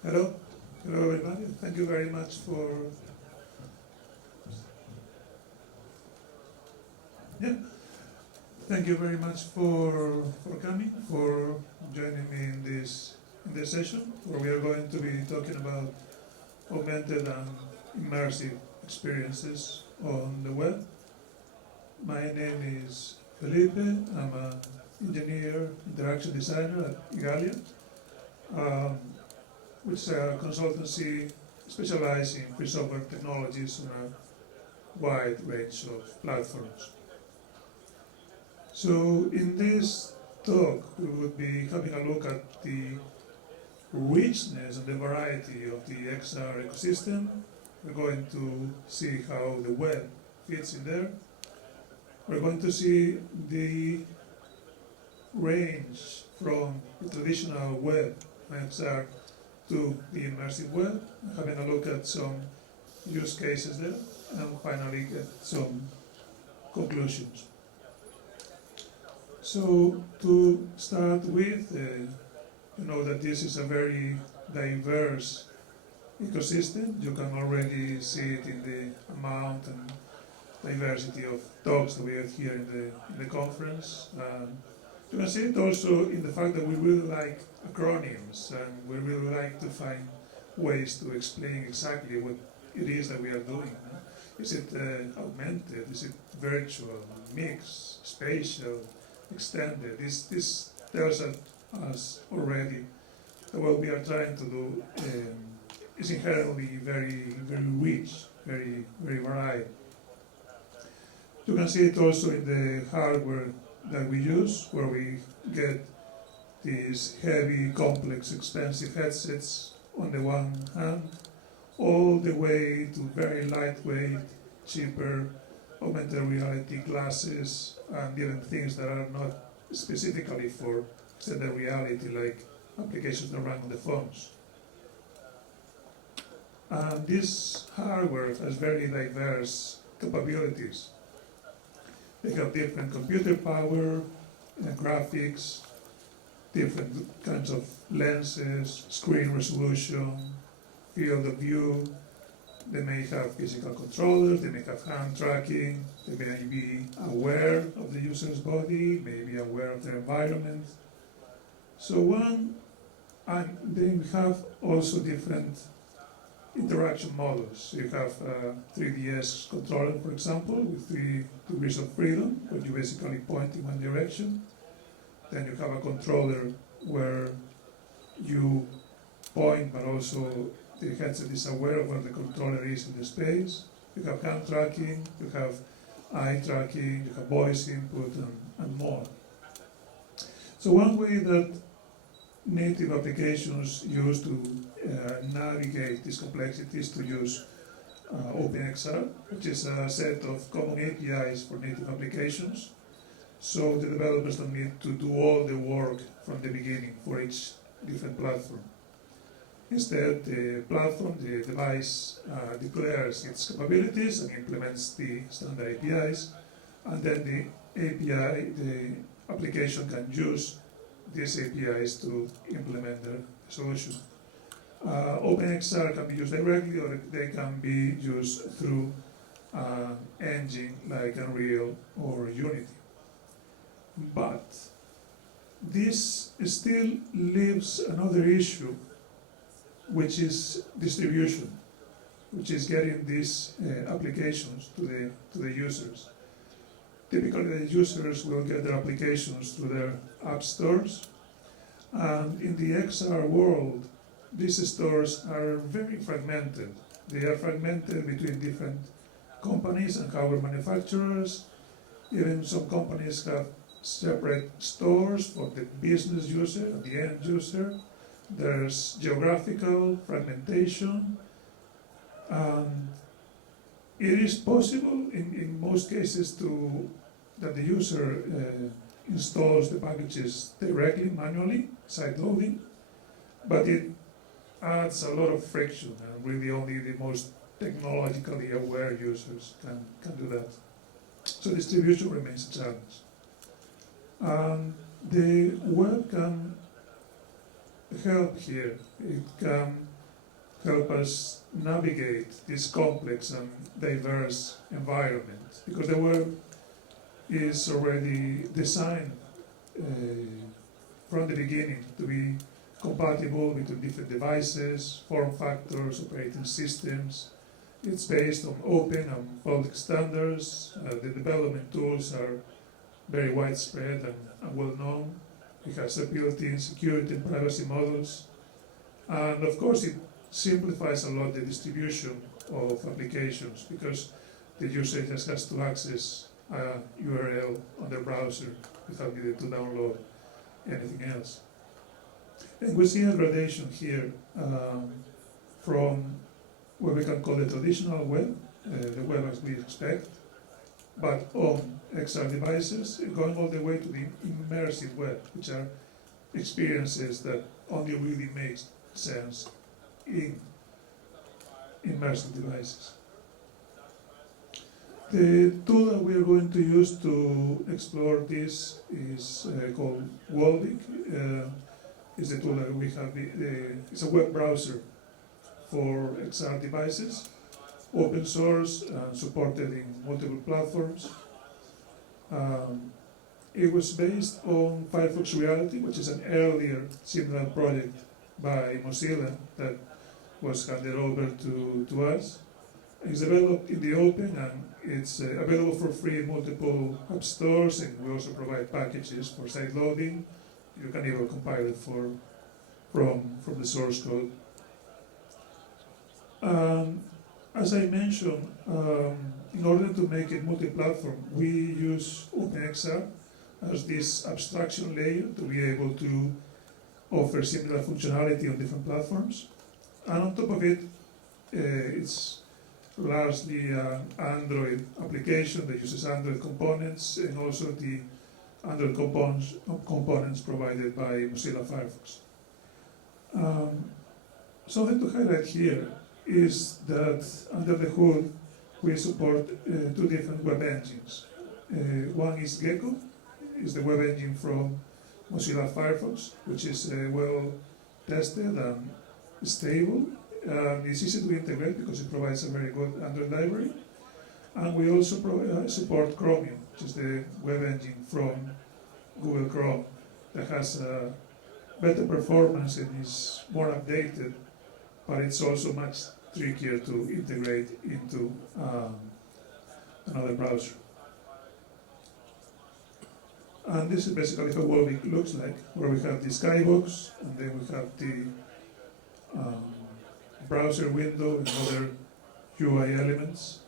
Hello, hello everybody. Thank you very much for yeah. Thank you very much for coming, for joining me in this session where we are going to be talking about augmented and immersive experiences on the web. My name is Felipe. I'm an engineer, interaction designer at Igalia, um, which is a consultancy specialized in free software technologies on a wide range of platforms. So in this talk, we would be having a look at the richness and the variety of the XR ecosystem. We're going to see how the web fits in there. We're going to see the range from the traditional web XR to the immersive web, having a look at some use cases there, and finally get some conclusions. So to start with, you know that this is a very diverse ecosystem. You can already see it in the amount and diversity of talks that we have here in the conference. You can see it also in the fact that we really like acronyms and we really like to find ways to explain exactly what it is that we are doing. Is it augmented? Is it virtual, mixed, spatial, extended? This tells us already that what we are trying to do is inherently very, very rich, very, very varied. You can see it also in the hardware that we use, where we get these heavy, complex, expensive headsets on the one hand, all the way to very lightweight, cheaper augmented reality glasses and even things that are not specifically for extended reality, like applications that run on the phones. And this hardware has very diverse capabilities. They have different computer power, graphics, different kinds of lenses, screen resolution, field of view. They may have physical controllers, they may have hand tracking, they may be aware of the user's body, may be aware of their environment. And they have also different interaction models. You have a 3DS controller, for example, with 3 degrees of freedom, where you basically point in one direction. Then you have a controller where you point, but also the headset is aware of where the controller is in the space. You have hand tracking, you have eye tracking, you have voice input, and more. So one way that native applications use to navigate these complexities to use OpenXR, which is a set of common APIs for native applications. So the developers don't need to do all the work from the beginning for each different platform. Instead, the platform, the device, declares its capabilities and implements the standard APIs, and then the application can use these APIs to implement their solution. OpenXR can be used directly, or they can be used through an engine like Unreal or Unity. But this still leaves another issue, which is distribution, which is getting these applications to the users. Typically, the users will get their applications through their app stores, and in the XR world, these stores are very fragmented. They are fragmented between different companies and hardware manufacturers. Even some companies have separate stores for the business user and the end user. There's geographical fragmentation, and it is possible in most cases that the user installs the packages directly, manually, side loading, but it adds a lot of friction, and really only the most technologically aware users can do that. So distribution remains a challenge. The web can help here. It can help us navigate this complex and diverse environment, because the web is already designed from the beginning to be compatible between different devices, form factors, operating systems. It's based on open and public standards. The development tools are very widespread and well known. It has a built-in security and privacy models. And of course, it simplifies a lot the distribution of applications, because the user just has to access a URL on their browser without needing to download anything else. And we see a gradation here from what we can call the traditional web, the web as we expect, but on XR devices, going all the way to the immersive web, which are experiences that only really make sense in immersive devices. The tool that we are going to use to explore this is called Walvic. It's the tool that we have. It's a web browser for XR devices, open source, supported in multiple platforms. It was based on Firefox Reality, which is an earlier similar project by Mozilla that was handed over to us. It's developed in the open, and it's available for free in multiple app stores, and we also provide packages for site loading. You can even compile it from the source code. As I mentioned, in order to make it multi-platform, we use OpenXR as this abstraction layer to be able to offer similar functionality on different platforms. And on top of it, it's largely an Android application that uses Android components, and also the Android components provided by Mozilla Firefox. Something to highlight here is that under the hood we support two different web engines. One is Gecko, is the web engine from Mozilla Firefox, which is well tested and stable. It's easy to integrate because it provides a very good Android library. And we also support Chromium, which is the web engine from Google Chrome that has better performance and is more updated, but it's also much trickier to integrate into another browser. And this is basically how Walvic looks like, where we have the skybox, and then we have the browser window and other UI elements.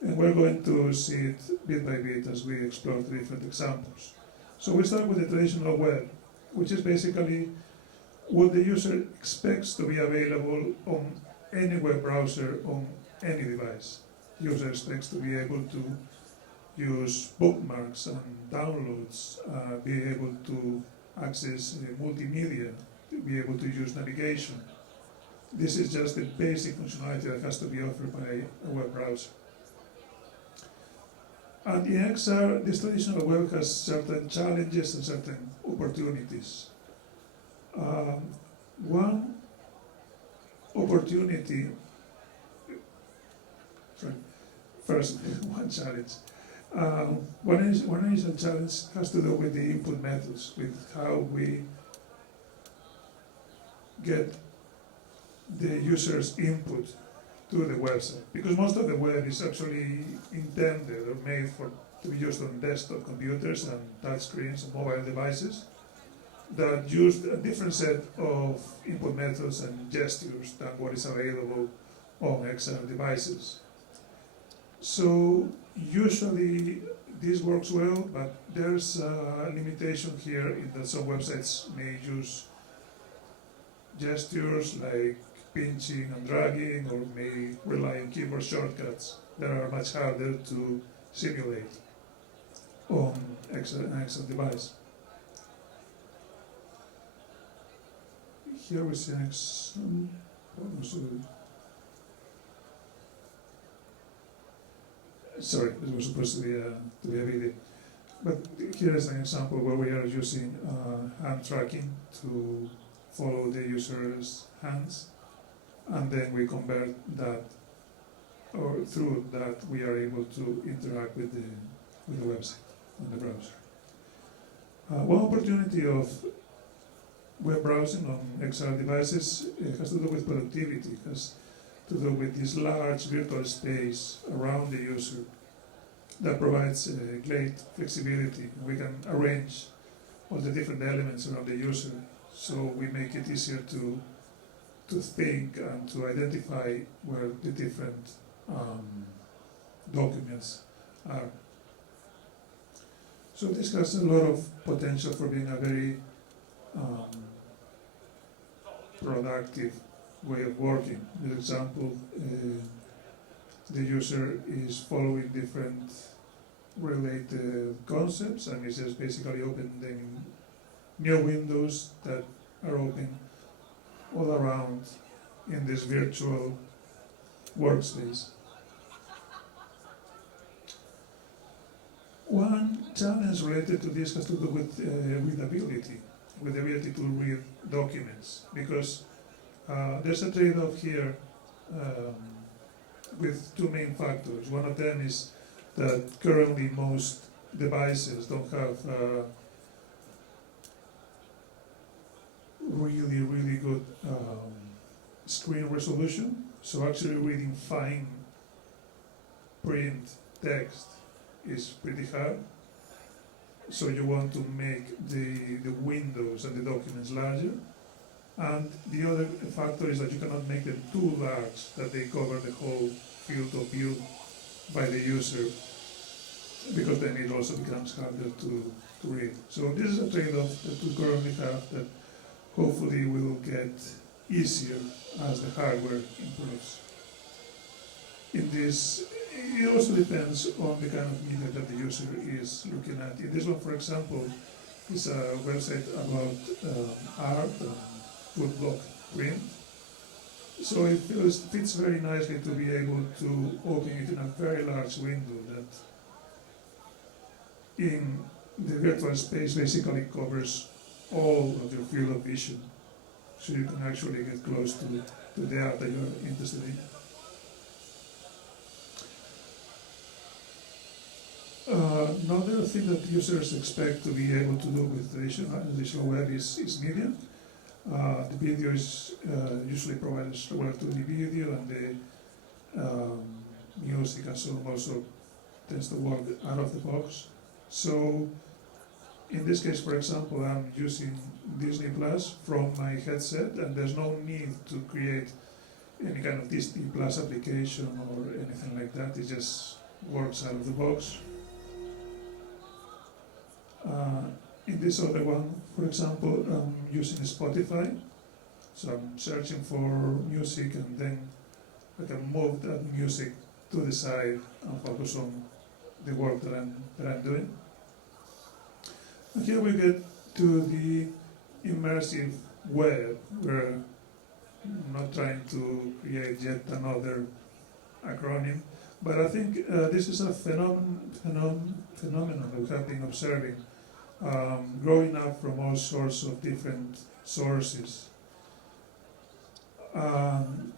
And we're going to see it bit by bit as we explore the different examples. So we start with the traditional web, which is basically what the user expects to be available on any web browser on any device. User expects to be able to use bookmarks and downloads, be able to access multimedia, to be able to use navigation. This is just the basic functionality that has to be offered by a web browser. And in XR, this traditional web has certain challenges and certain opportunities. One opportunity, first, one challenge. One initial challenge has to do with the input methods, with how we get the user's input to the website. Because most of the web is actually intended or made to be used on desktop computers and touchscreens and mobile devices that use a different set of input methods and gestures than what is available on XR devices. So usually this works well, but there's a limitation here in that some websites may use gestures like pinching and dragging, or may rely on keyboard shortcuts that are much harder to simulate on an XR device. Here we see an example. Sorry, this was supposed to be a video. But here is an example where we are using hand tracking to follow the user's hands. and then we convert that, or through that we are able to interact with the website on the browser. One opportunity of web browsing on XR devices has to do with productivity, has to do with this large virtual space around the user that provides great flexibility. We can arrange all the different elements around the user, so we make it easier to think and to identify where the different documents are. So this has a lot of potential for being a very productive way of working. For example, the user is following different related concepts and is just basically opening new windows that are open all around in this virtual workspace. One challenge related to this has to do with readability, with the ability to read documents, because there's a trade-off here with two main factors. One of them is that currently most devices don't have really good screen resolution, so actually reading fine print text is pretty hard. So you want to make the windows and the documents larger. And the other factor is that you cannot make them too large, that they cover the whole field of view by the user, because then it also becomes harder to read. So this is a trade-off that we currently have that hopefully will get easier as the hardware improves. In this, it also depends on the kind of media that the user is looking at. In this one, for example, is a website about art and woodblock print. So it fits very nicely to be able to open it in a very large window that in the virtual space basically covers all of your field of vision. So you can actually get close to the art that you're interested in. Another thing that users expect to be able to do with traditional web is media. The video is usually provides relatively video, and the music and so on also tends to work out of the box. So in this case, for example, I'm using Disney Plus from my headset, and there's no need to create any kind of Disney Plus application or anything like that. It just works out of the box. In this other one, for example, I'm using Spotify. So I'm searching for music, and then I can move that music to the side and focus on the work that I'm doing. And here we get to the immersive web, where I'm not trying to create yet another acronym, but I think this is a phenomenon that we have been observing, growing up from all sorts of different sources.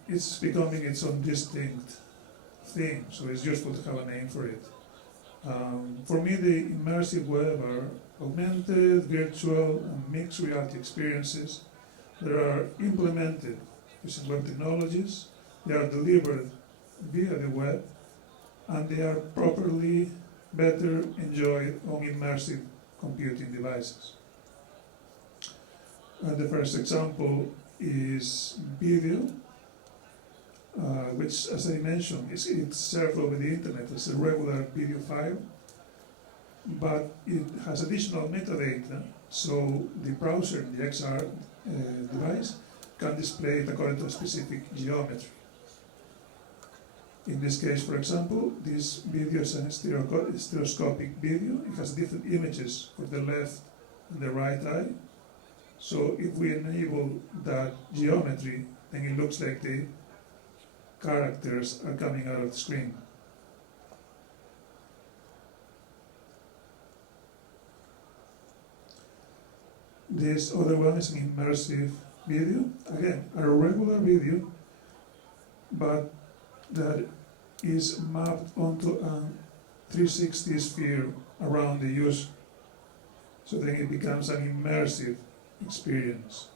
It's becoming its own distinct thing, so it's useful to have a name for it. For me, the immersive web are augmented, virtual, and mixed reality experiences that are implemented using web technologies. They are delivered via the web, and they are properly better enjoyed on immersive computing devices. The first example is video, which, as I mentioned, it's served over the internet as a regular video file, but it has additional metadata, so the browser, the XR device, can display it according to a specific geometry. In this case, for example, this video is a stereoscopic video. It has different images for the left and the right eye. So if we enable that geometry, then it looks like the characters are coming out of the screen. This other one is an immersive video. Again, a regular video, but that is mapped onto a 360 sphere around the user. So then it becomes an immersive experience.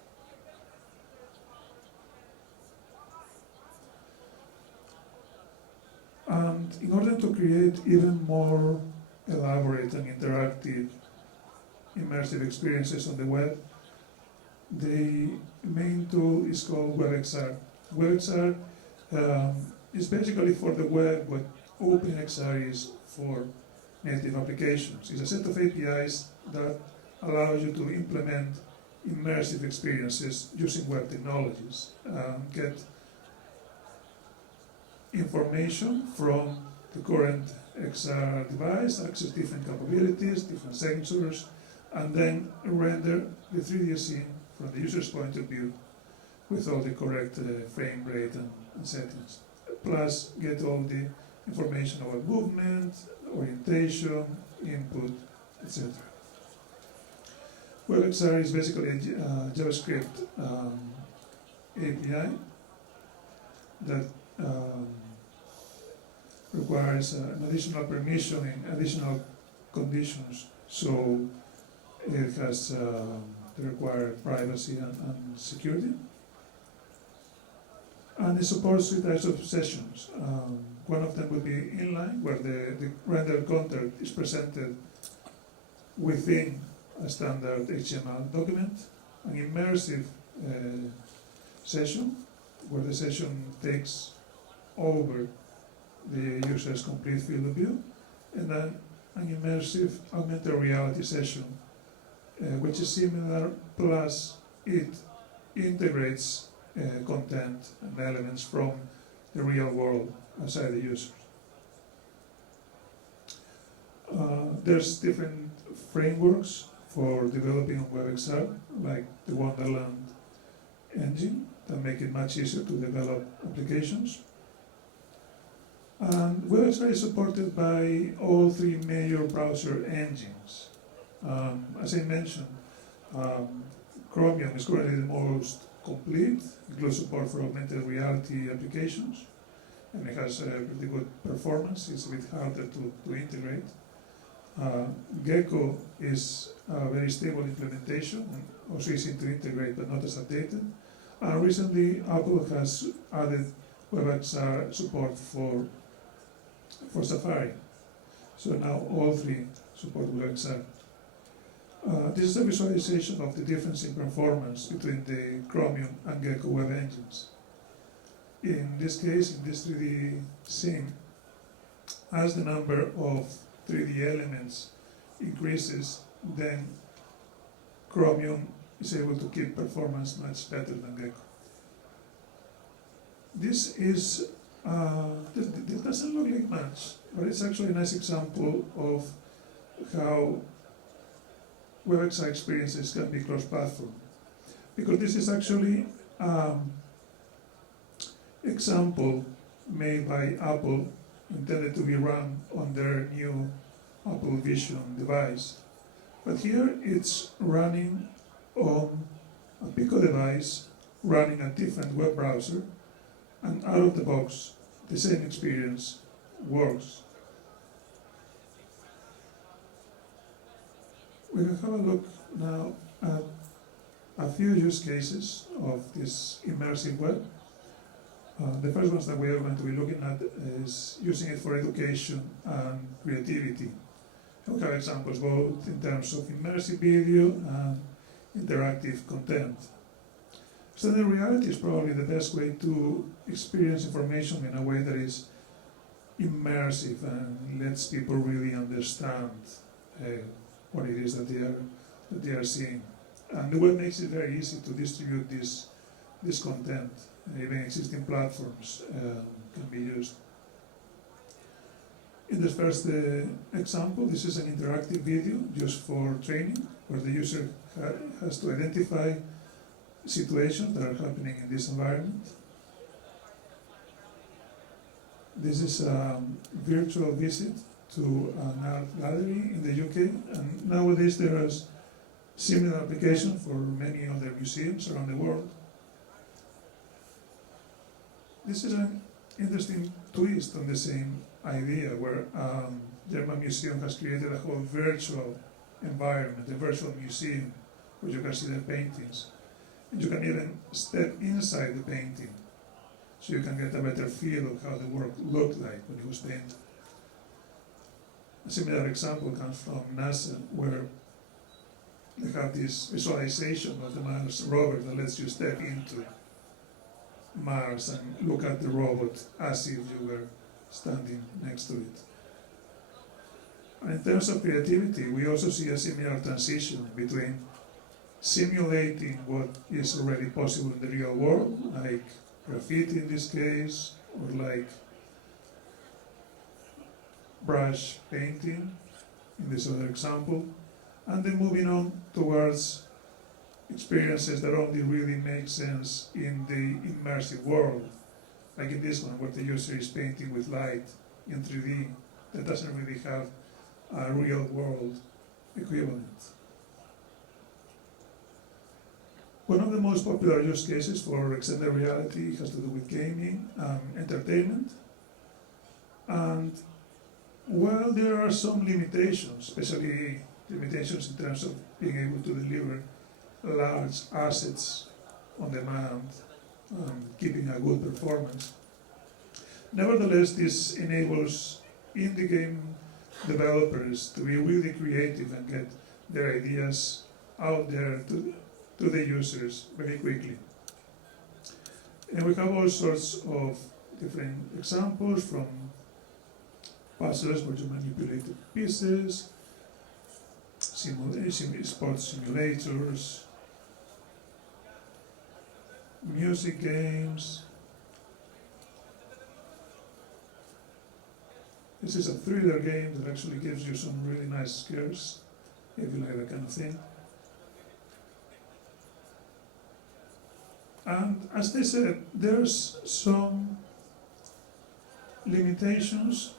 And in order to create even more elaborate and interactive immersive experiences on the web, the main tool is called WebXR. WebXR is basically for the web what OpenXR is for native applications. It's a set of APIs that allow you to implement immersive experiences using web technologies, get information from the current XR device, access different capabilities, different sensors, and then render the 3D scene from the user's point of view with all the correct frame rate and settings. Plus, get all the information about movement, orientation, input, etc. WebXR is basically a JavaScript API that requires an additional permission and additional conditions, so it has the required privacy and security. And it supports three types of sessions. One of them would be inline, where the rendered content is presented within a standard HTML document. An immersive session, where the session takes over the user's complete field of view, and then an immersive augmented reality session, which is similar, plus it integrates content and elements from the real world outside the user. There's different frameworks for developing on WebXR, like the Wonderland engine, that make it much easier to develop applications. And WebXR is supported by all three major browser engines. As I mentioned, Chromium is currently the most complete, includes support for augmented reality applications, and it has pretty good performance. It's a bit harder to integrate. Gecko is a very stable implementation, and also easy to integrate but not as updated. And recently, Apple has added WebXR support for Safari. So now all three support WebXR. This is a visualization of the difference in performance between the Chromium and Gecko web engines. In this case, in this 3D scene, as the number of 3D elements increases, then Chromium is able to keep performance much better than Gecko. This is, this doesn't look like much, but it's actually a nice example of how WebXR experiences can be cross-platform. Because this is actually example made by Apple, intended to be run on their new Apple Vision device. But here it's running on a Pico device, running a different web browser, and out of the box, the same experience works. We can have a look now at a few use cases of this immersive web. The first ones that we are going to be looking at is using it for education and creativity. We have examples both in terms of immersive video and interactive content. Extended reality is probably the best way to experience information in a way that is immersive and lets people really understand what it is that they are seeing. And the web makes it very easy to distribute this content. Even existing platforms can be used. In this first example, this is an interactive video just for training, where the user has to identify situations that are happening in this environment. This is a virtual visit to an art gallery in the UK, and nowadays there is similar application for many other museums around the world. this is an interesting twist on the same idea, where German Museum has created a whole virtual environment, a virtual museum, where you can see the paintings. And you can even step inside the painting, so you can get a better feel of how the work looked like when it was painted. A similar example comes from NASA, where they have this visualization of the Mars rover that lets you step into Mars and look at the robot as if you were standing next to it. And in terms of creativity, we also see a similar transition between simulating what is already possible in the real world, like graffiti in this case, or like brush painting in this other example, and then moving on towards experiences that only really make sense in the immersive world, like in this one, where the user is painting with light in 3D that doesn't really have a real world equivalent. One of the most popular use cases for extended reality has to do with gaming and entertainment. And well, there are some limitations, especially limitations in terms of being able to deliver large assets on demand, keeping a good performance. Nevertheless, this enables indie game developers to be really creative and get their ideas out there to the users very quickly. And we have all sorts of different examples, from puzzles where you manipulate the pieces, sports simulators, music games. This is a thriller game that actually gives you some really nice scares, if you like that kind of thing. And as they said, there's some limitations,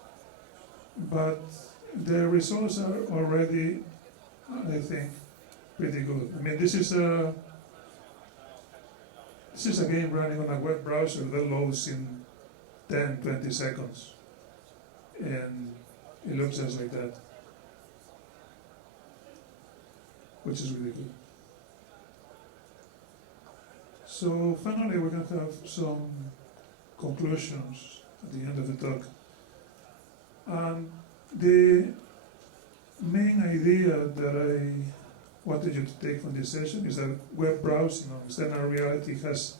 but the results are already, I think, pretty good. I mean, this is a game running on a web browser that loads in 10, 20 seconds. And it looks just like that, which is really good. So finally, we're going to have some conclusions at the end of the talk. And the main idea that I wanted you to take from this session is that web browsing on external reality has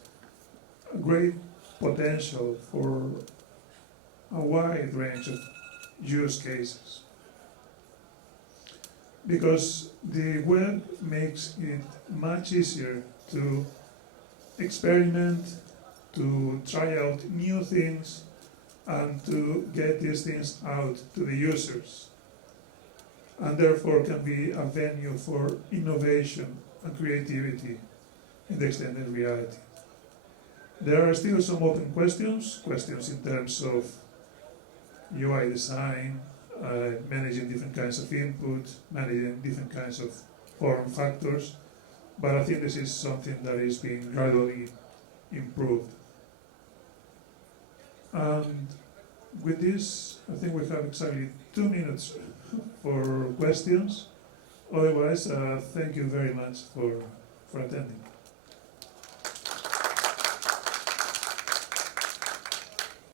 a great potential for a wide range of use cases, because the web makes it much easier to experiment, to try out new things, and to get these things out to the users, and therefore can be a venue for innovation and creativity in the extended reality. There are still some open questions in terms of UI design, managing different kinds of input, managing different kinds of form factors, but I think this is something that is being gradually improved. And with this, I think we have exactly 2 minutes for questions. Otherwise, thank you very much for attending.